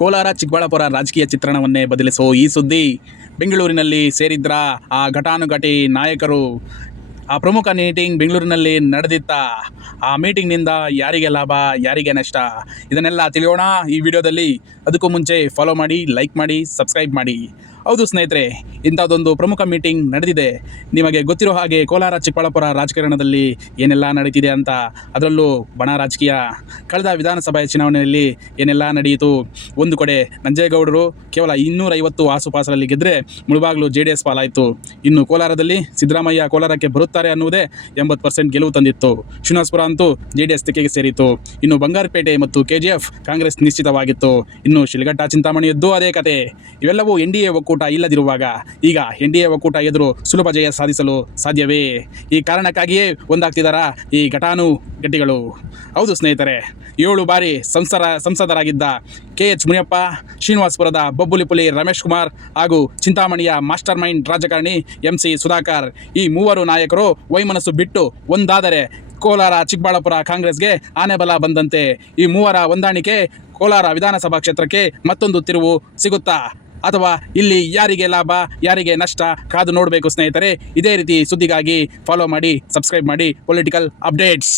ಕೋಲಾರ ಚಿಕ್ಕಬಳ್ಳಾಪುರ ರಾಜಕೀಯ ಚಿತ್ರಣವನ್ನೇ ಬದಲಿಸೋ ಈ ಸುದ್ದಿ. ಬೆಂಗಳೂರಿನಲ್ಲಿ ಸೇರಿದ್ರ ಆ ಘಟಾನುಘಟಿ ನಾಯಕರು. ಆ ಪ್ರಮುಖ ಮೀಟಿಂಗ್ ಬೆಂಗಳೂರಿನಲ್ಲಿ ನಡೆದಿತ್ತ. ಆ ಮೀಟಿಂಗ್ನಿಂದ ಯಾರಿಗೆ ಲಾಭ, ಯಾರಿಗೆ ನಷ್ಟ, ಇದನ್ನೆಲ್ಲ ತಿಳಿಯೋಣ ಈ ವಿಡಿಯೋದಲ್ಲಿ. ಅದಕ್ಕೂ ಮುಂಚೆ ಫಾಲೋ ಮಾಡಿ, ಲೈಕ್ ಮಾಡಿ, ಸಬ್ಸ್ಕ್ರೈಬ್ ಮಾಡಿ. ಹೌದು ಸ್ನೇಹಿತರೆ, ಇಂಥದ್ದೊಂದು ಪ್ರಮುಖ ಮೀಟಿಂಗ್ ನಡೆದಿದೆ. ನಿಮಗೆ ಗೊತ್ತಿರೋ ಹಾಗೆ ಕೋಲಾರ ಚಿಕ್ಕಬಳ್ಳಾಪುರ ರಾಜಕಾರಣದಲ್ಲಿ ಏನೆಲ್ಲ ನಡೀತಿದೆ ಅಂತ, ಅದರಲ್ಲೂ ಬಣ ರಾಜಕೀಯ. ಕಳೆದ ವಿಧಾನಸಭೆ ಚುನಾವಣೆಯಲ್ಲಿ ಏನೆಲ್ಲ ನಡೆಯಿತು. ಒಂದು ಕಡೆ ನಂಜೇಗೌಡರು ಕೇವಲ 250 ಆಸುಪಾಸರಲ್ಲಿ ಗೆದ್ದರೆ ಮುಳುಬಾಗಿಲು JDS ಪಾಲಾಯಿತು. ಇನ್ನು ಕೋಲಾರದಲ್ಲಿ ಸಿದ್ದರಾಮಯ್ಯ ಕೋಲಾರಕ್ಕೆ ಬರುತ್ತಾರೆ ಅನ್ನುವುದೇ 80% ಗೆಲುವು ತಂದಿತ್ತು. ಶ್ರೀನಿವಾಸಪುರ ಅಂತೂ JDS ತೆಕ್ಕೆಗೆ ಸೇರಿತು. ಇನ್ನು ಬಂಗಾರಪೇಟೆ ಮತ್ತು KGF ಕಾಂಗ್ರೆಸ್ ನಿಶ್ಚಿತವಾಗಿತ್ತು. ಇನ್ನು ಶಿಲ್ಘಟ್ಟ ಚಿಂತಾಮಣಿಯದ್ದು ಅದೇ ಕತೆ. ಇವೆಲ್ಲವೂ NDA ಒಕ್ಕೂಟ ಇಲ್ಲದಿರುವಾಗ ಈಗ NDA ಒಕ್ಕೂಟ ಎದುರು ಸುಲಭ ಜಯ ಸಾಧಿಸಲು ಸಾಧ್ಯವೇ? ಈ ಕಾರಣಕ್ಕಾಗಿಯೇ ಒಂದಾಗ್ತಿದ್ದಾರಾ ಈ ಘಟಾನುಘಟಿಗಳು? ಹೌದು ಸ್ನೇಹಿತರೆ, 7 ಬಾರಿ ಸಂಸದರಾಗಿದ್ದ KH ಮುನಿಯಪ್ಪ, ಶ್ರೀನಿವಾಸಪುರದ ಬಬ್ಬುಲಿ ಪುಲಿ ರಮೇಶ್ ಕುಮಾರ್ ಹಾಗೂ ಚಿಂತಾಮಣಿಯ ಮಾಸ್ಟರ್ ಮೈಂಡ್ ರಾಜಕಾರಣಿ MC ಸುಧಾಕರ್, ಈ ಮೂವರು ನಾಯಕರು ವೈಮನಸ್ಸು ಬಿಟ್ಟು ಒಂದಾದರೆ ಕೋಲಾರ ಚಿಕ್ಕಬಳ್ಳಾಪುರ ಕಾಂಗ್ರೆಸ್ಗೆ ಆನೆಬಲ ಬಂದಂತೆ. ಈ ಮೂವರ ಹೊಂದಾಣಿಕೆ ಕೋಲಾರ ವಿಧಾನಸಭಾ ಕ್ಷೇತ್ರಕ್ಕೆ ಮತ್ತೊಂದು ತಿರುವು ಸಿಗುತ್ತಾ, ಅಥವಾ ಇಲ್ಲಿ ಯಾರಿಗೆ ಲಾಭ, ಯಾರಿಗೆ ನಷ್ಟ, ಕಾದು ನೋಡಬೇಕು ಸ್ನೇಹಿತರೆ. ಇದೇ ರೀತಿ ಸುದ್ದಿಗಾಗಿ ಫಾಲೋ ಮಾಡಿ, ಸಬ್ಸ್ಕ್ರೈಬ್ ಮಾಡಿ. Political updates.